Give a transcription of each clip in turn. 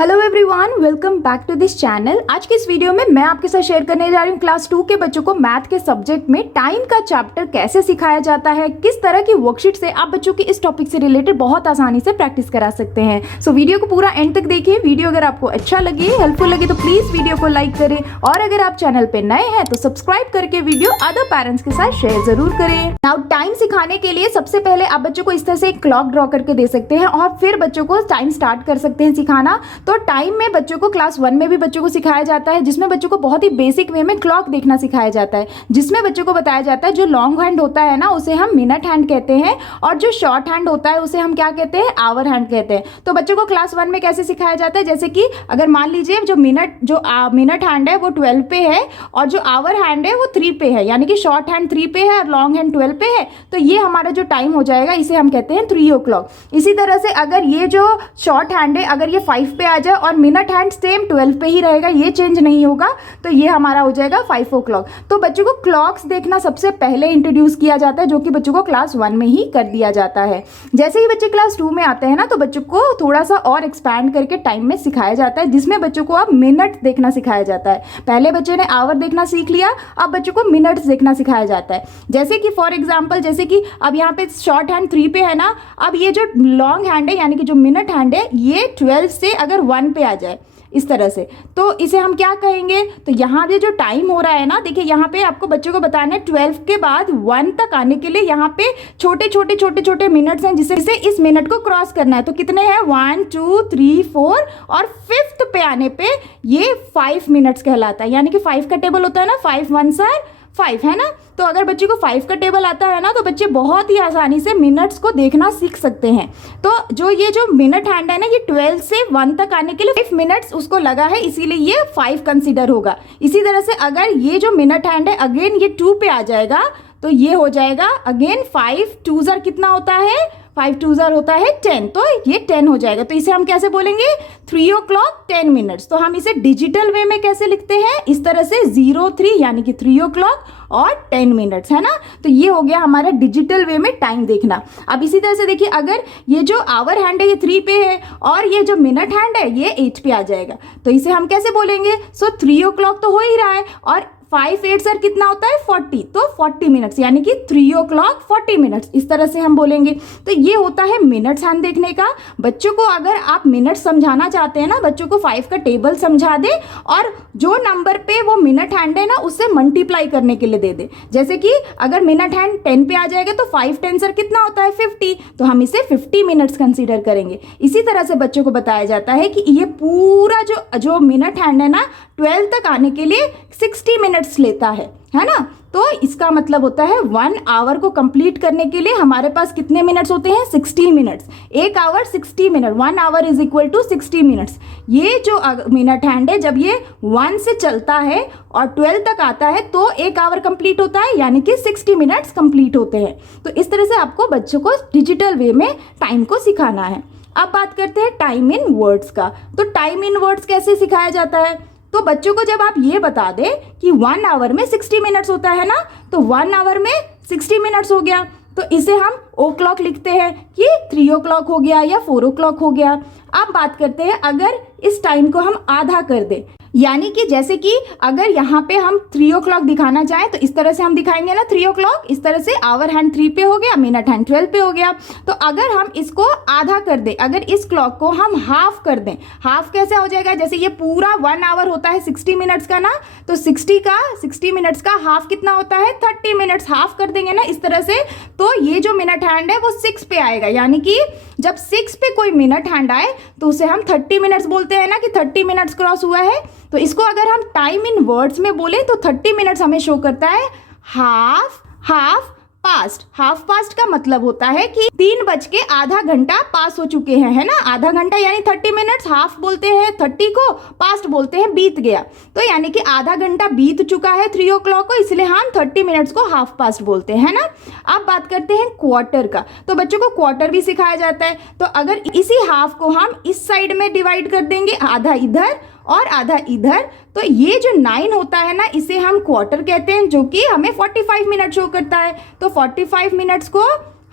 Hello everyone, welcome back to this channel. आज के इस वीडियो में मैं आपके साथ शेयर करने जा रही हूँ क्लास 2 के बच्चों को मैथ के सब्जेक्ट में टाइम का चैप्टर कैसे सिखाया जाता है, किस तरह की वर्कशीट से आप बच्चों की इस टॉपिक से रिलेटेड बहुत आसानी से प्रैक्टिस करा सकते हैं। सो वीडियो को पूरा एंड तक देखिए। वीडियो अगर आपको अच्छा लगे, हेल्पफुल लगे तो प्लीज वीडियो को लाइक करें और अगर आप चैनल पे नए हैं तो सब्सक्राइब करके वीडियो अदर पेरेंट्स के साथ शेयर जरूर करें। नाउ टाइम सिखाने के लिए सबसे पहले आप बच्चों को इस तरह से एक क्लॉक ड्रॉ करके दे सकते हैं और फिर बच्चों को टाइम स्टार्ट कर सकते हैं सिखाना। तो टाइम में बच्चों को क्लास 1 में भी बच्चों को सिखाया जाता है, जिसमें बच्चों को बहुत ही बेसिक वे में क्लॉक देखना सिखाया जाता है, जिसमें बच्चों को बताया जाता है जो लॉन्ग हैंड होता है ना उसे हम मिनट हैंड कहते हैं और जो शॉर्ट हैंड होता है उसे हम क्या कहते हैं, आवर हैंड कहते हैं। तो बच्चों को क्लास 1 में कैसे सिखाया जाता है, जैसे कि अगर मान लीजिए जो मिनट हैंड है वो 12 पे है और जो आवर हैंड है वो 3 पे है, यानी कि शॉर्ट हैंड 3 पे है और लॉन्ग हैंड 12 पे है, तो ये हमारा जो टाइम हो जाएगा इसे हम कहते हैं 3 o'clock। इसी तरह से अगर ये जो शॉर्ट हैंड है अगर ये 5 पे आ जाए और मिनट हैंड सेम 12 पे ही रहेगा, ये चेंज नहीं होगा, तो ये हमारा हो जाएगा 5 o'clock। तो बच्चों को क्लॉक्स देखना सबसे पहले इंट्रोड्यूस किया जाता है, जो कि बच्चों को क्लास 1 में ही कर दिया जाता है। जैसे ही बच्चे क्लास 2 में आते हैं ना तो बच्चों को थोड़ा सा और एक्सपैंड करके टाइम में सिखाया जाता है, जिसमें बच्चों को अब मिनट देखना सिखाया जाता है। पहले बच्चे ने आवर देखना सीख लिया, अब बच्चों को मिनट्स देखना सिखाया जाता है। जैसे कि फॉर एग्जाम्पल, जैसे कि अब यहाँ पे शॉर्ट हैंड 3 पे है ना, अब ये जो लॉन्ग हैंड है यानी कि जो मिनट हैंड है ये 12 से अगर 1 पे आ जाए इस तरह से, तो इसे हम क्या कहेंगे। तो यहाँ पे जो टाइम हो रहा है ना, देखिए यहाँ पे आपको बच्चों को बताना है 12 के बाद 1 तक आने के लिए यहाँ पे छोटे छोटे मिनट्स हैं, जिसे इस मिनट को क्रॉस करना है। तो कितने हैं, 1 2 3 4 और 5th पे आने पे ये 5 मिनट्स कहलाता है, यानी कि 5 का टेबल होता है ना, 5 1 5 है ना। तो अगर बच्चे को 5 का टेबल आता है ना तो बच्चे बहुत ही आसानी से मिनट्स को देखना सीख सकते हैं। तो ये जो मिनट हैंड है ना, ये 12 से 1 तक आने के लिए 5 मिनट्स उसको लगा है, इसीलिए ये 5 कंसीडर होगा। इसी तरह से अगर ये जो मिनट हैंड है अगेन ये 2 पे आ जाएगा तो ये हो जाएगा अगेन 5 2 कितना होता है, 5 2 होता है 10, तो ये 10 हो जाएगा। तो इसे हम कैसे बोलेंगे, 3 o'clock 10 मिनट्स। तो हम इसे डिजिटल वे में कैसे लिखते हैं, इस तरह से 03 यानी कि 3 o'clock और 10 मिनट्स, है ना। तो ये हो गया हमारा डिजिटल वे में टाइम देखना। अब इसी तरह से देखिए, अगर ये जो आवर हैंड है ये 3 पे है और ये जो मिनट हैंड है ये 8 पे आ जाएगा, तो इसे हम कैसे बोलेंगे। 3 o'clock तो हो ही रहा है और 5 8 कितना होता है 40, तो 40 मिनट्स यानी कि 3 o'clock 40 मिनट्स, इस तरह से हम बोलेंगे। तो ये होता है मिनट्स हैंड देखने का। बच्चों को अगर आप मिनट समझाना चाहते हैं ना, बच्चों को 5 का टेबल समझा दे और जो नंबर पे वो मिनट हैंड है ना उससे मल्टीप्लाई करने के लिए दे दे। जैसे कि अगर मिनट हैंड 10 पे आ जाएगा तो 5 10 कितना होता है 50, तो हम इसे 50 मिनट्स कंसीडर करेंगे। इसी तरह से बच्चों को बताया जाता है कि ये पूरा जो मिनट हैंड है ना 12 तक आने के लिए 60 मिनट्स लेता है ना। तो इसका मतलब होता है 1 आवर को कंप्लीट करने के लिए हमारे पास कितने मिनट्स होते हैं, 60 minutes. 1 hour 60 minute, 1 hour is equal to 60 minutes. ये जो मिनट हैंड है जब ये 1 से चलता है और 12 तक आता है तो 1 आवर कंप्लीट होता है, यानी कि 60 मिनट्स कंप्लीट होते हैं। तो इस तरह से आपको बच्चों को डिजिटल वे में टाइम को सिखाना है। अब बात करते हैं टाइम इन वर्ड्स का। तो टाइम इन वर्ड्स कैसे सिखाया जाता है, तो बच्चों को जब आप ये बता दें कि 1 आवर में 60 मिनट्स होता है ना, तो 1 आवर में 60 मिनट्स हो गया, तो इसे हम ओ क्लॉक लिखते हैं कि 3 o'clock हो गया या 4 o'clock हो गया। अब बात करते हैं अगर इस टाइम को हम आधा कर दें, यानी कि जैसे कि अगर यहाँ पे हम 3 o'clock दिखाना चाहें तो इस तरह से हम दिखाएंगे ना 3 o'clock, इस तरह से आवर हैंड 3 पे हो गया, मिनट हैंड 12 पे हो गया। तो अगर हम इसको आधा कर दें, अगर इस क्लॉक को हम हाफ कर दें, हाफ कैसे हो जाएगा, जैसे ये पूरा 1 आवर होता है 60 मिनट्स का ना, तो 60 मिनट्स का हाफ कितना होता है 30 मिनट्स, हाफ कर देंगे ना इस तरह से, तो ये जो मिनट हैंड है वो 6 पे आएगा। यानी कि जब 6 पे कोई मिनट हैंड आए तो उसे हम 30 मिनट्स बोलते हैं ना, कि 30 मिनट्स क्रॉस हुआ है। तो इसको अगर हम टाइम इन वर्ड्स में बोले तो 30 मिनट्स हमें शो करता है हाफ पास्ट। हाफ पास्ट का मतलब होता है कि 3:08 घंटा पास हो चुके हैं, है ना। आधा घंटा यानी 30 मिनट्स, हाफ बोलते हैं 30 को, पास्ट बोलते हैं बीत गया। तो यानी कि आधा घंटा बीत चुका है 3 o'clock को, इसलिए हम 30 मिनट्स को हाफ पास्ट बोलते हैं ना। अब बात करते हैं क्वार्टर का। तो बच्चों को क्वार्टर भी सिखाया जाता है। तो अगर इसी हाफ को हम इस साइड में डिवाइड कर देंगे, आधा इधर और आधा इधर, तो ये जो 9 होता है ना इसे हम क्वार्टर कहते हैं, जो कि हमें 45 मिनट शो करता है। तो 45 मिनट्स को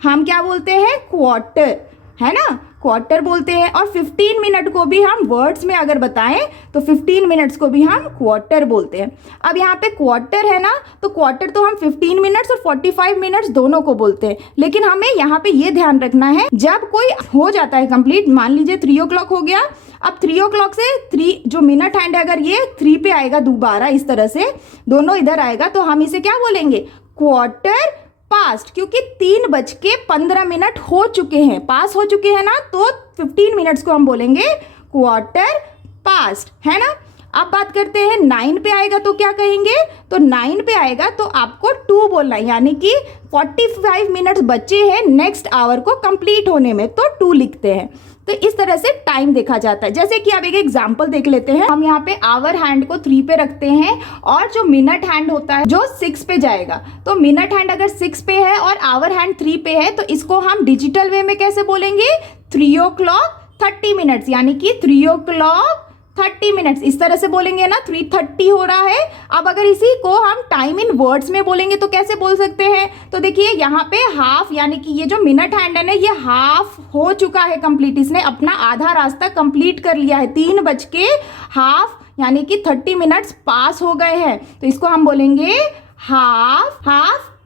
हम क्या बोलते हैं, क्वार्टर, है ना। क्वार्टर बोलते हैं, और 15 मिनट को भी हम वर्ड्स में अगर बताएं तो 15 मिनट्स को भी हम क्वार्टर बोलते हैं। अब यहाँ पे क्वार्टर है ना, तो क्वार्टर तो हम 15 मिनट्स और 45 मिनट्स दोनों को बोलते हैं, लेकिन हमें यहाँ पे ये ध्यान रखना है जब कोई हो जाता है कंप्लीट, मान लीजिए 3 o'clock हो गया, अब 3 o'clock से 3 जो मिनट हैंड है अगर ये 3 पे आएगा दोबारा, इस तरह से दोनों इधर आएगा, तो हम इसे क्या बोलेंगे, क्वार्टर पास्ट, क्योंकि 3:15 हो चुके हैं, पास हो चुके हैं ना, तो 15 मिनट्स को हम बोलेंगे क्वार्टर पास्ट, है ना। अब बात करते हैं 9 पे आएगा तो क्या कहेंगे, तो 9 पे आएगा तो आपको 2 बोलना है, यानी कि 45 मिनट्स बचे हैं नेक्स्ट आवर को कंप्लीट होने में, तो 2 लिखते हैं। तो इस तरह से टाइम देखा जाता है। जैसे कि अब एक एग्जांपल देख लेते हैं, हम यहाँ पे आवर हैंड को 3 पे रखते हैं और जो मिनट हैंड होता है जो 6 पे जाएगा, तो मिनट हैंड अगर 6 पे है और आवर हैंड 3 पे है, तो इसको हम डिजिटल वे में कैसे बोलेंगे, 3 o'clock 30 मिनट्स, यानी कि 3 o'clock 30 मिनट्स, इस तरह से बोलेंगे ना, 3:30 हो रहा है। अब अगर इसी को हम टाइम इन वर्ड्स में बोलेंगे तो कैसे बोल सकते हैं, तो देखिए यहाँ पे हाफ, यानी कि ये जो मिनट हैंड है ना, ये हाफ हो चुका है कंप्लीट, इसने अपना आधा रास्ता कंप्लीट कर लिया है, 3:30 यानी कि 30 मिनट्स पास हो गए हैं, तो इसको हम बोलेंगे हाफ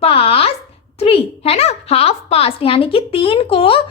पास 3, है ना, हाफ पास्ट, यानी कि 3:03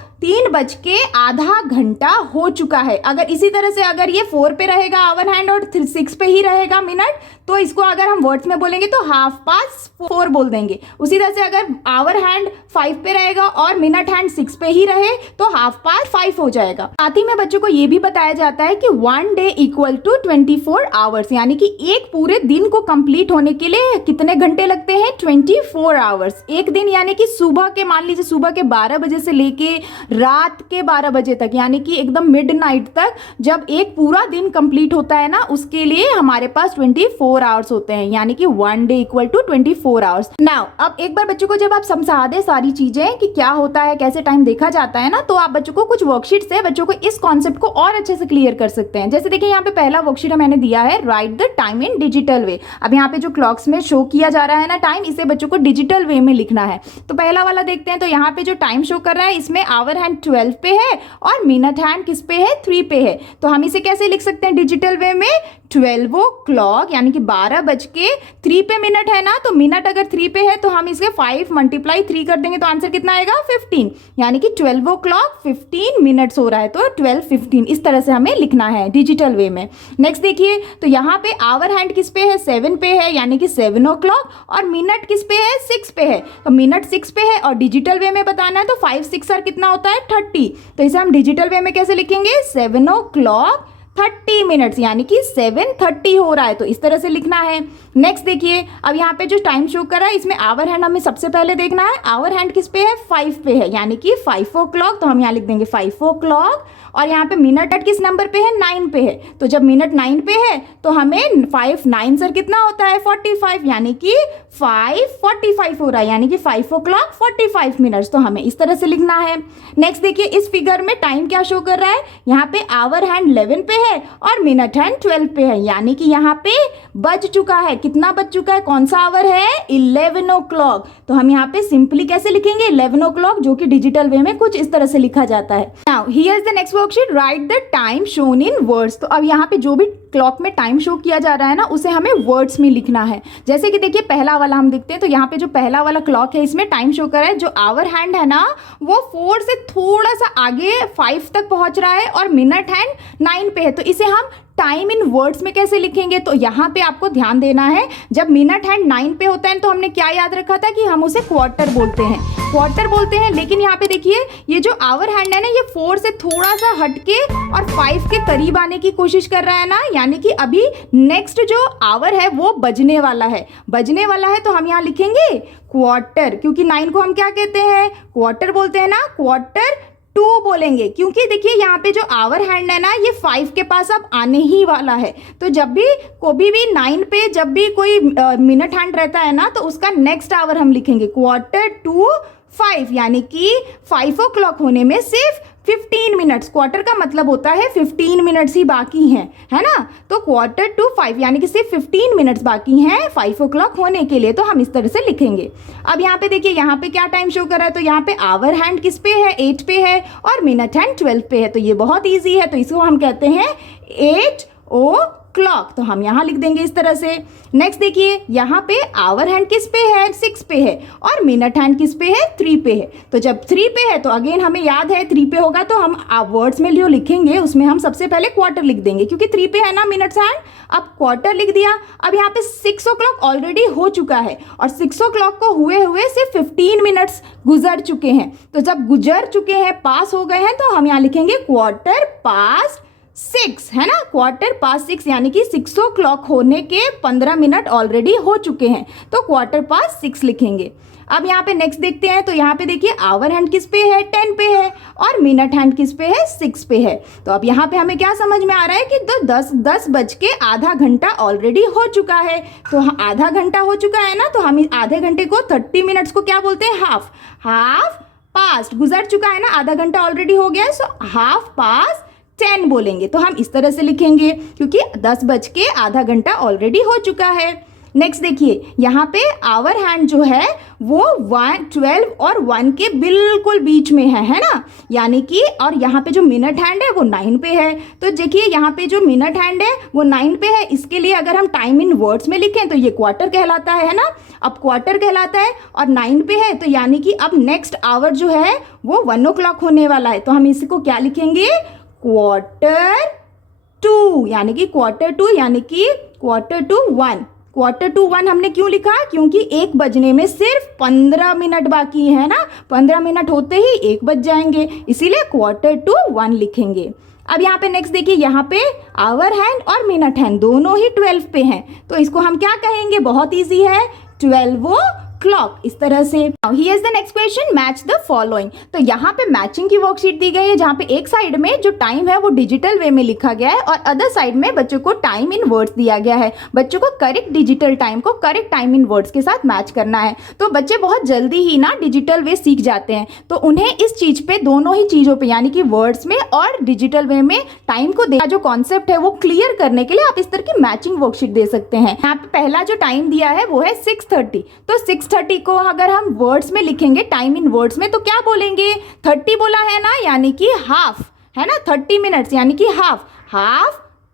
हो चुका है। अगर इसी तरह से अगर ये 4 पे रहेगा आवर हैंड और 6 पे ही रहेगा मिनट, तो इसको अगर हम वर्ड्स में बोलेंगे तो 4:30 बोल देंगे। उसी तरह से अगर आवर हैंड 5 पे रहेगा और मिनट हैंड 6 पे ही रहे तो 5:30 हो जाएगा। साथ ही में बच्चों को ये भी बताया जाता है कि 1 day इक्वल टू 24 आवर्स, यानी कि एक पूरे दिन को कंप्लीट होने के लिए कितने घंटे लगते हैं, 24 आवर्स। एक दिन यानी कि सुबह के, मान लीजिए सुबह के 12 बजे से लेके रात के 12 बजे तक, यानी कि एकदम मिडनाइट तक, जब एक पूरा दिन कंप्लीट होता है ना, उसके लिए हमारे पास 24 आवर्स होते हैं, यानी कि 1 day equal to 24 hours. Now अब एक बार बच्चों को जब आप समझा दे सारी चीजें कि क्या होता है, कैसे टाइम देखा जाता है ना, तो आप बच्चों को कुछ वर्कशीट से बच्चों को इस कॉन्सेप्ट को और अच्छे से क्लियर कर सकते हैं। जैसे देखिए यहाँ पे पहला वर्कशीट मैंने दिया है, write the time in digital way. अब यहाँ पे जो क्लॉक्स में शो किया जा रहा है ना टाइम, इसे बच्चों को डिजिटल वे में लिखना है। तो पहला वाला देखते हैं, तो यहाँ पे जो टाइम शो कर रहा है इसमें आवर हैंड 12 पे है और मिनट हैंड किस पे है, 3 पे है। तो हम इसे कैसे लिख सकते हैं डिजिटल वे में, 12 o'clock, यानी कि 12:03 पे मिनट है ना, तो मिनट अगर 3 पे है तो हम इसके 5 × 3 कर देंगे, तो आंसर कितना आएगा, 15, यानी कि 12 o'clock 15 मिनट्स हो रहा है, तो 12:15 इस तरह से हमें लिखना है डिजिटल वे में। नेक्स्ट देखिए, तो यहाँ पे आवर हैंड किस पे है, 7 पे है, यानी कि 7 o'clock, और मिनट किस पे है, 6 पे है, तो मिनट 6 पे है और डिजिटल वे में बताना है, तो 5 6 कितना होता है, 30। तो इसे हम डिजिटल वे में कैसे लिखेंगे, 7 o'clock 30 मिनट्स, यानी कि 7:30 हो रहा है, तो इस तरह से लिखना है। नेक्स्ट देखिए, अब यहाँ पे जो टाइम शो कर रहा है इसमें आवर हैंड हमें सबसे पहले देखना है, आवर हैंड किस पे है, 5 पे है, यानी कि 5 o'clock, तो हम यहाँ लिख देंगे 5 o'clock, और यहाँ पे मिनट किस नंबर पे है, 9 पे है, तो जब मिनट 9 पे है तो हमें 5 9 सर कितना होता है, 45, यानी कि 5:45 हो रहा है, यानी कि 5 o'clock 45 मिनट्स, तो हमें इस तरह से लिखना है। नेक्स्ट देखिए, इस फिगर में टाइम क्या शो कर रहा है, यहाँ पे आवर हैंड 11 पे है और मिनट हैंड 12 पे है, यानी कि यहाँ पे बज चुका है, कितना बज चुका है, कौन सा आवर है, 11 o'clock। तो हम यहाँ पे सिंपली कैसे लिखेंगे, 11 o'clock, जो कि डिजिटल वे में कुछ इस तरह से लिखा जाता है। Now here is the next worksheet, right the time shown in words. तो अब यहाँ पे जो भी क्लॉक में टाइम शो किया जा रहा है ना, उसे हमें वर्ड्स में लिखना है। जैसे कि देखिए पहला वाला हम देखते हैं, तो यहाँ पे जो पहला वाला क्लॉक है इसमें टाइम शो कर रहा है, जो आवर हैंड है ना वो 4 से थोड़ा सा आगे 5 तक पहुंच रहा है और मिनट हैंड 9 पे है, तो इसे हम टाइम इन वर्ड्स में कैसे लिखेंगे, तो यहाँ पे आपको ध्यान देना है, जब मिनट हैंड 9 पे होता है तो हमने क्या याद रखा था कि हम उसे क्वार्टर बोलते हैं, लेकिन यहाँ पे देखिए ये जो आवर हैंड है ना, ये 4 से थोड़ा सा हटके और 5 के करीब आने की कोशिश कर रहा है ना, यानी कि अभी नेक्स्ट जो आवर है वो बजने वाला है, तो हम यहाँ लिखेंगे क्वार्टर, क्योंकि 9 को हम क्या कहते हैं, क्वार्टर बोलते हैं ना, क्वार्टर 2 बोलेंगे, क्योंकि देखिए यहाँ पे जो आवर हैंड है ना ये 5 के पास अब आने ही वाला है, तो जब भी कभी भी 9 पे जब भी कोई मिनट हैंड रहता है ना, तो उसका नेक्स्ट आवर हम लिखेंगे क्वार्टर 2 5, यानी कि 5 o'clock होने में सिर्फ 15 मिनट्स, क्वार्टर का मतलब होता है 15 मिनट्स ही बाकी हैं, है ना। तो 4:45 यानी कि सिर्फ 15 मिनट्स बाकी हैं 5 o'clock होने के लिए, तो हम इस तरह से लिखेंगे। अब यहाँ पे देखिए, यहाँ पे क्या टाइम शो कर रहा है, तो यहाँ पे आवर हैंड किस पे है, 8 पे है, और मिनट हैंड 12 पे है, तो ये बहुत ईजी है, तो इसको हम कहते हैं 8 o'clock, तो हम यहाँ लिख देंगे इस तरह से। नेक्स्ट देखिए, यहाँ पे आवर हैंड किस पे है, 6 पे है, और मिनट हैंड किस पे है, 3 पे है। तो जब 3 पे है तो अगेन हमें याद है 3 पे होगा तो हम वर्ड्स में जो लिखेंगे उसमें हम सबसे पहले क्वार्टर लिख देंगे, क्योंकि 3 पे है ना मिनट्स हैंड। अब क्वार्टर लिख दिया। अब यहाँ पे 6 o'clock ऑलरेडी हो चुका है, और 6 o'clock को हुए हुए सिर्फ 15 मिनट्स गुजर चुके हैं। तो जब गुजर चुके हैं, पास हो गए हैं, तो हम यहाँ लिखेंगे 6:15, है ना। 6:15 यानी कि 6 o'clock होने के 15 मिनट ऑलरेडी हो चुके हैं, तो 6:15 लिखेंगे। अब यहाँ पे नेक्स्ट देखते हैं, तो यहाँ पे देखिए आवर हैंड किस पे है, 10 पे है, और मिनट हैंड किस पे है, 6 पे है। तो अब यहाँ पे हमें क्या समझ में आ रहा है कि तो 10 बज के आधा घंटा ऑलरेडी हो चुका है। तो आधा घंटा हो चुका है ना, तो हम आधे घंटे को 30 मिनट्स को क्या बोलते हैं, हाफ पास्ट, गुजर चुका है ना, आधा घंटा ऑलरेडी हो गया है, सो 10:30 बोलेंगे। तो हम इस तरह से लिखेंगे, क्योंकि 10 बज के आधा घंटा ऑलरेडी हो चुका है। नेक्स्ट देखिए, यहाँ पे आवर हैंड जो है वो 12 और 1 के बिल्कुल बीच में है ना, यानी कि, और यहाँ पे जो मिनट हैंड है वो 9 पे है। तो देखिए यहाँ पे जो मिनट हैंड है वो 9 पे है, इसके लिए अगर हम टाइम इन वर्ड्स में लिखें तो ये क्वार्टर कहलाता है ना। अब क्वार्टर कहलाता है और 9 पे है, तो यानी कि अब नेक्स्ट आवर जो है वो 1 o'clock होने वाला है, तो हम इसको क्या लिखेंगे, 1/4, यानी कि 1/4 यानी कि 1/4 1/4 हमने क्यों लिखा, क्योंकि 1 बजने में सिर्फ 15 मिनट बाकी है ना, 15 मिनट होते ही 1 बज जाएंगे, इसीलिए 1/4 लिखेंगे। अब यहाँ पे नेक्स्ट देखिए, यहाँ पे आवर हैंड और मिनट हैंड दोनों ही 12 पे हैं, तो इसको हम क्या कहेंगे, बहुत ईजी है, 12 o'clock, इस तरह से। Here is the next question, match the following. तो यहाँ पे मैचिंग की वर्कशीट दी गई है, जहाँ पे एक साइड में जो टाइम है वो डिजिटल वे में लिखा गया है, और अदर साइड में बच्चों को टाइम इन वर्ड्स दिया गया है। बच्चों को करेक्ट डिजिटल टाइम को करेक्ट टाइम इन वर्ड्स के साथ मैच करना है। तो बच्चे बहुत जल्दी ही ना डिजिटल वे सीख जाते हैं, तो उन्हें इस चीज पे, दोनों ही चीजों पे, यानी कि वर्ड्स में और डिजिटल वे में टाइम को देखा जो कॉन्सेप्ट है वो क्लियर करने के लिए आप इस तरह की मैचिंग वर्कशीट दे सकते हैं। यहाँ पे पहला जो टाइम दिया है वो है 6:30, तो 6:30 को अगर हम वर्ड्स में लिखेंगे टाइम इन वर्ड्स में तो क्या बोलेंगे, 30 बोला है ना, यानी कि हाफ, है ना, 30 मिनट्स यानी कि हाफ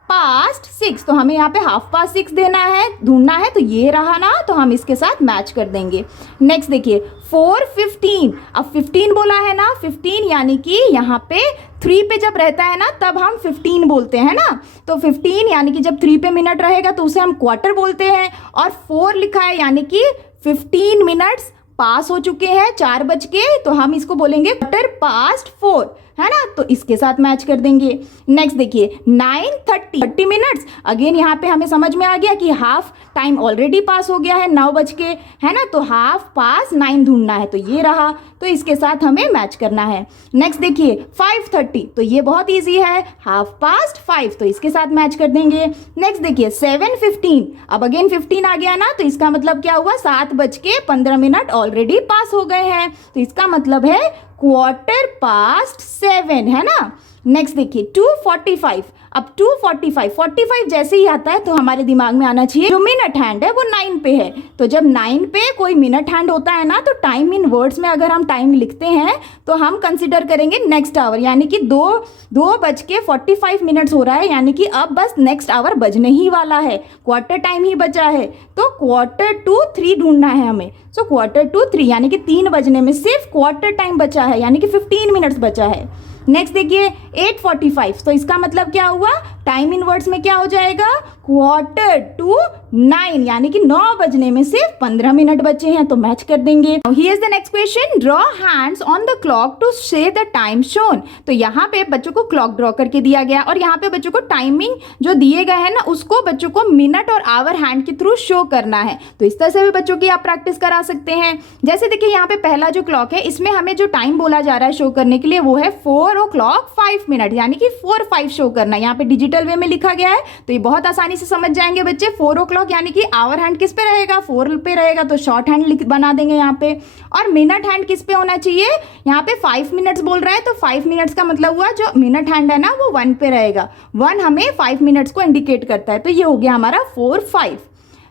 6:30, तो हमें यहाँ पे 6:30 देना है, ढूंढना है, तो ये रहा ना, तो हम इसके साथ मैच कर देंगे। नेक्स्ट देखिए 4:15, अब 15 बोला है ना, 15 यानी कि यहाँ पे 3 पे जब रहता है ना तब हम 15 बोलते हैं ना, तो 15 यानी कि जब 3 पे मिनट रहेगा तो उसे हम क्वार्टर बोलते हैं, और 4 लिखा है यानी कि 15 मिनट्स पास हो चुके हैं 4 बज के, तो हम इसको बोलेंगे 4:15, है ना, तो इसके साथ मैच कर देंगे। नेक्स्ट देखिए 9:30 मिनट्स, अगेन यहाँ पे हमें समझ में आ गया कि हाफ टाइम ऑलरेडी पास हो गया है 9 बज के, है ना, तो 9:30 ढूंढना है, तो ये रहा, तो इसके साथ हमें मैच करना है। नेक्स्ट देखिए 5:30, तो ये बहुत ईजी है, 5:30, तो इसके साथ मैच कर देंगे। नेक्स्ट देखिए 7:15, अब अगेन 15 आ गया ना, तो इसका मतलब क्या हुआ, 7:15 ऑलरेडी पास हो गए हैं, तो इसका मतलब है 7:15, है ना। नेक्स्ट देखिए 2:45, अब 2:45 जैसे ही आता है तो हमारे दिमाग में आना चाहिए जो मिनट हैंड है वो 9 पे है, तो जब 9 पे कोई मिनट हैंड होता है ना, तो टाइम इन वर्ड्स में अगर हम टाइम लिखते हैं तो हम कंसिडर करेंगे नेक्स्ट आवर, यानी कि 2:45 हो रहा है, यानी कि अब बस नेक्स्ट आवर बजने ही वाला है, क्वार्टर टाइम ही बचा है, तो 2:45 ढूंढना है हमें। सो 2:45 यानी कि 3 बजने में सिर्फ क्वार्टर टाइम बचा है, यानी कि 15 मिनट्स बचा है। नेक्स्ट देखिए 8:45, तो इसका मतलब क्या हुआ, टाइम इन वर्ड्स में क्या हो जाएगा, 8:45, यानी कि 9 बजने में सिर्फ 15 मिनट बचे हैं, तो मैच कर देंगे। Here is the next question, draw hands on the clock to show the time shown. तो यहाँ पे बच्चों को क्लॉक ड्रॉ करके दिया गया, और यहाँ पे बच्चों को टाइमिंग जो दिए गए हैं ना उसको बच्चों को मिनट और आवर हैंड के थ्रू शो करना है, तो इस तरह से भी बच्चों की आप प्रैक्टिस करा सकते हैं। जैसे देखिए यहाँ पे पहला जो क्लॉक है इसमें हमें जो टाइम बोला जा रहा है शो करने के लिए वो है 4:05, यानी कि 4:05 शो करना है, यहाँ पे डिजिटल वे में लिखा गया है, तो ये बहुत आसानी से समझ जाएंगे बच्चे। 4 क्लॉक यानी कि आवर हैंड किस पे रहेगा, 4 पे रहेगा, तो शॉर्ट हैंड बना देंगे यहाँ पे। और मिनट हैंड किस पे होना चाहिए, यहाँ पे 5 मिनट्स बोल रहा है तो 5 मिनट्स का मतलब हुआ जो मिनट हैंड है ना वो 1 पे रहेगा, 1 हमें 5 मिनट्स को इंडिकेट करता है, तो ये हो गया हमारा 4 5।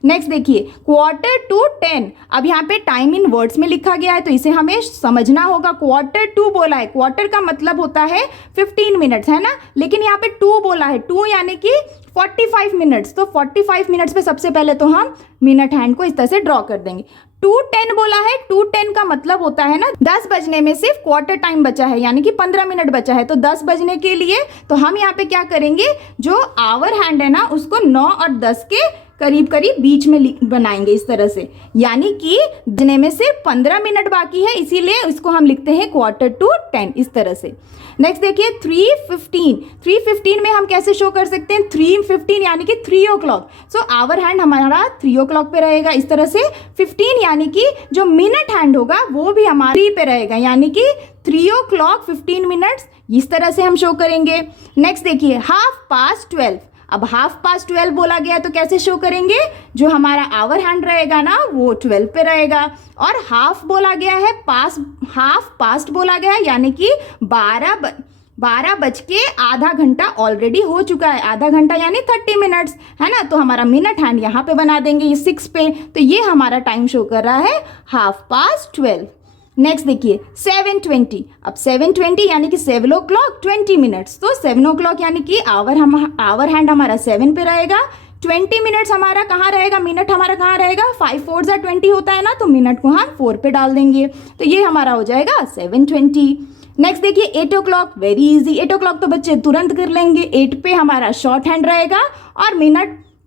नेक्स्ट देखिए क्वार्टर टू 10, अब यहाँ पे टाइम इन वर्ड्स में लिखा गया है तो इसे हमें समझना होगा। क्वार्टर टू बोला है, क्वार्टर का मतलब होता है 15 मिनट्स है ना, लेकिन यहाँ पे 2 बोला है, 2 यानी कि 45 मिनट्स, तो 45 मिनट्स पे सबसे पहले तो हम मिनट हैंड को इस तरह से ड्रॉ कर देंगे। 2:10 बोला है, 2:10 का मतलब होता है ना 10 बजने में सिर्फ क्वार्टर टाइम बचा है, यानी कि 15 मिनट बचा है, तो 10 बजने के लिए तो हम यहाँ पे क्या करेंगे, जो आवर हैंड है ना उसको 9 और 10 के करीब करीब बीच में बनाएंगे इस तरह से, यानी कि बजने में सिर्फ 15 मिनट बाकी है, इसीलिए इसको हम लिखते हैं क्वार्टर टू 10 इस तरह से। नेक्स्ट देखिए 3:15, 3:15 में हम कैसे शो कर सकते हैं, 3:15 यानी कि 3 o'clock, सो आवर हैंड हमारा 3 o'clock पे रहेगा इस तरह से। 15 यानी कि जो मिनट हैंड होगा वो भी हमारा 3 पे रहेगा, यानी कि 3 o'clock 15 मिनट्स, इस तरह से हम शो करेंगे। नेक्स्ट देखिए 12:30, अब 12:30 बोला गया तो कैसे शो करेंगे, जो हमारा आवर हैंड रहेगा ना वो 12 पे रहेगा, और हाफ बोला गया है, हाफ पास्ट बोला गया है, यानी कि 12 बज के आधा घंटा ऑलरेडी हो चुका है, आधा घंटा यानी 30 मिनट्स है ना, तो हमारा मिनट हैंड यहाँ पे बना देंगे ये 6 पे, तो ये हमारा टाइम शो कर रहा है 12:30। नेक्स्ट देखिए 7:20, अब 7:20 यानी कि 7 o'clock 20 मिनट्स, तो 7 o'clock यानी कि आवर हैंड हमारा 7 पे रहेगा, 20 मिनट्स हमारा कहाँ रहेगा, मिनट हमारा कहाँ रहेगा, 5 4 20 होता है ना, तो मिनट को हम 4 पे डाल देंगे, तो ये हमारा हो जाएगा 7:20। नेक्स्ट देखिए 8 o'clock, वेरी इजी, 8 o'clock तो बच्चे तुरंत कर लेंगे, 8 पे हमारा शॉर्ट हैंड रहेगा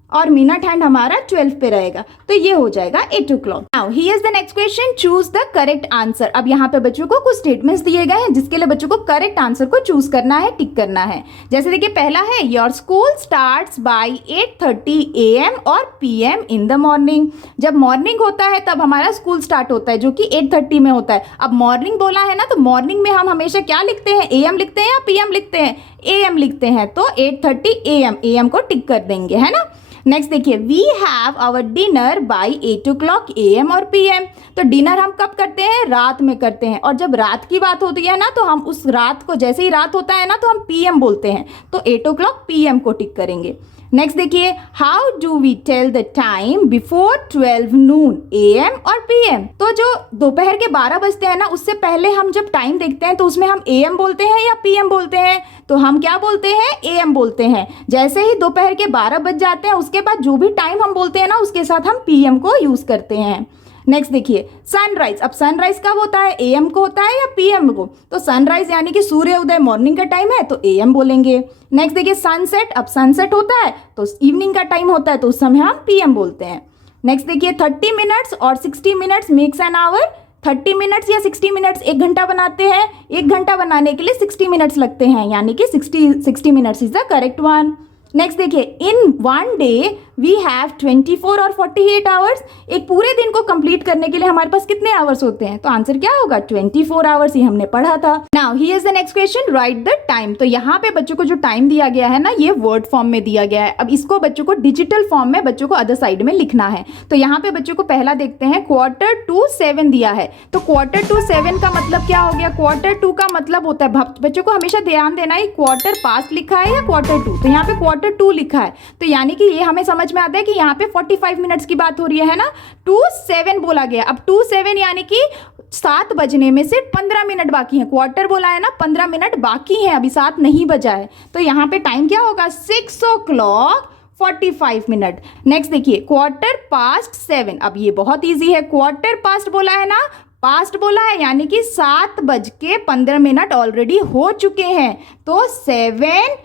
और मिनट हैंड हमारा 12 पे रहेगा, तो ये हो जाएगा 8 o'clock। Now here is the next question, choose the correct answer. अब यहाँ पे बच्चों को कुछ स्टेटमेंट्स दिए गए हैं जिसके लिए बच्चों को करेक्ट आंसर को चूज करना है, टिक करना है। जैसे देखिए पहला है your school starts by 8:30 AM और PM इन द मॉर्निंग, जब मॉर्निंग होता है तब हमारा स्कूल स्टार्ट होता है जो कि 8:30 में होता है। अब मॉर्निंग बोला है ना, तो मॉर्निंग में हम हमेशा क्या लिखते हैं, AM लिखते हैं या PM लिखते हैं, AM लिखते हैं, तो 8:30 AM को टिक कर देंगे है ना। नेक्स्ट देखिए we have our dinner by 8 o'clock AM और PM, तो डिनर हम कब करते हैं, रात में करते हैं, और जब रात की बात होती है ना तो हम उस रात को, जैसे ही रात होता है ना तो हम PM बोलते हैं, तो 8 o'clock PM को टिक करेंगे। नेक्स्ट देखिए how do we tell the time before 12 noon AM और PM, तो जो दोपहर के 12 बजते हैं ना उससे पहले हम जब टाइम देखते हैं तो उसमें हम AM बोलते हैं या PM बोलते हैं, तो हम क्या बोलते हैं, AM बोलते हैं। जैसे ही दोपहर के 12 बज जाते हैं उसके बाद जो भी टाइम हम बोलते हैं ना उसके साथ हम PM को यूज करते हैं। नेक्स्ट देखिए सनराइज, अब सनराइज कब होता है, AM को होता है या PM को, तो सनराइज यानी कि सूर्य उदय मॉर्निंग का टाइम है तो AM बोलेंगे। नेक्स्ट देखिए सनसेट, अब सनसेट होता है तो इवनिंग का टाइम होता है तो उस समय हम PM बोलते हैं। नेक्स्ट देखिए 30 मिनट्स और 60 minutes makes an hour, 30 minutes या 60 मिनट्स 1 घंटा बनाते हैं, 1 घंटा बनाने के लिए 60 मिनट्स लगते हैं, यानी कि 60 minutes is the correct one. Next देखिए इन 1 डे वी हैव 24 और 48 आवर्स, एक पूरे दिन को कंप्लीट करने के लिए हमारे पास कितने आवर्स होते हैं, तो आंसर क्या होगा 24 आवर्स, ये हमने पढ़ा था। Now here is the next question, right the time, तो यहाँ पे बच्चों को जो टाइम दिया गया है ना ये वर्ड फॉर्म में दिया गया है, अब इसको बच्चों को डिजिटल फॉर्म में बच्चों को अदर साइड में लिखना है। तो यहाँ पे बच्चों को पहला देखते हैं 6:45 दिया है, तो 6:45 का मतलब क्या हो गया, 2:45 का मतलब होता है, बच्चों को हमेशा ध्यान देना है क्वार्टर पास्ट लिखा है या 2:45, तो यहाँ पे 2:45 लिखा है, तो यानी कि ये हमें समझ में आता है कि यहाँ पे 45 मिनट्स की बात हो रही है ना, 2:07 बोला गया। अब 2:07 यानी कि 7 बजने में से 15 मिनट बाकी है, क्वार्टर बोला है ना, 15 मिनट बाकी है, अभी 7 नहीं बजा है, तो यहाँ पे टाइम क्या होगा 6 o'clock 45 मिनट। नेक्स्ट देखिए 7:15, अब ये बहुत ईजी है, क्वार्टर पास्ट बोला है ना, पास्ट बोला है यानी कि 7:15 ऑलरेडी हो चुके हैं, तो 7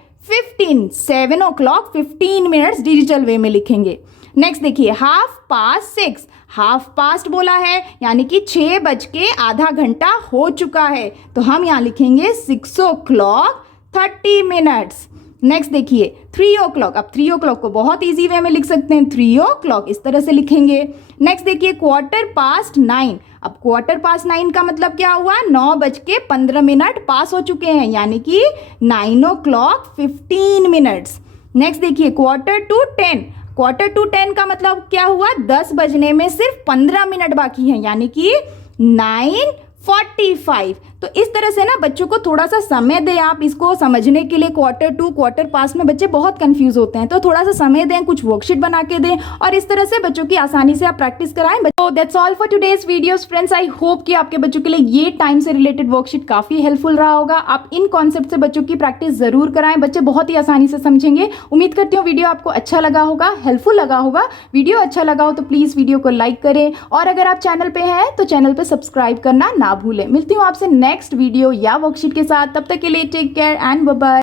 o'clock 15 मिनट्स डिजिटल वे में लिखेंगे। नेक्स्ट देखिए 6:30, हाफ पास्ट बोला है यानी कि 6 बज के आधा घंटा हो चुका है, तो हम यहाँ लिखेंगे 6 o'clock 30 मिनट्स। नेक्स्ट देखिए 3 o'clock, अब 3 o'clock को बहुत इजी वे में लिख सकते हैं, 3 o'clock इस तरह से लिखेंगे। नेक्स्ट देखिए 9:15, अब 9:15 का मतलब क्या हुआ, 9:15 पास हो चुके हैं, यानी कि 9 o'clock 15 मिनट्स। नेक्स्ट देखिए 9:45, 10:15 का मतलब क्या हुआ, 10 बजने में सिर्फ 15 मिनट बाकी हैं, यानी कि 9:45। तो इस तरह से ना बच्चों को थोड़ा सा समय दें आप इसको समझने के लिए। 1/4 1/4 में बच्चे बहुत कंफ्यूज होते हैं, तो थोड़ा सा समय दें, कुछ वर्कशीट बना के दें और इस तरह से बच्चों की आसानी से आप प्रैक्टिस कराएं। तो that's all for today's videos friends. I hope कि आपके बच्चों के लिए ये टाइम से रिलेटेड वर्कशीट काफी हेल्पफुल रहा होगा। आप इन कॉन्सेप्ट से बच्चों की प्रैक्टिस जरूर कराएं, बच्चे बहुत ही आसानी से समझेंगे। उम्मीद करती हूँ वीडियो आपको अच्छा लगा होगा, हेल्पफुल लगा होगा। वीडियो अच्छा लगा हो तो प्लीज वीडियो को लाइक करें और अगर आप चैनल पे हैं तो चैनल पे सब्सक्राइब करना ना भूलें। मिलती हूँ आपसे नेक्स्ट वीडियो या वर्कशीट के साथ, तब तक के लिए take care and bye bye.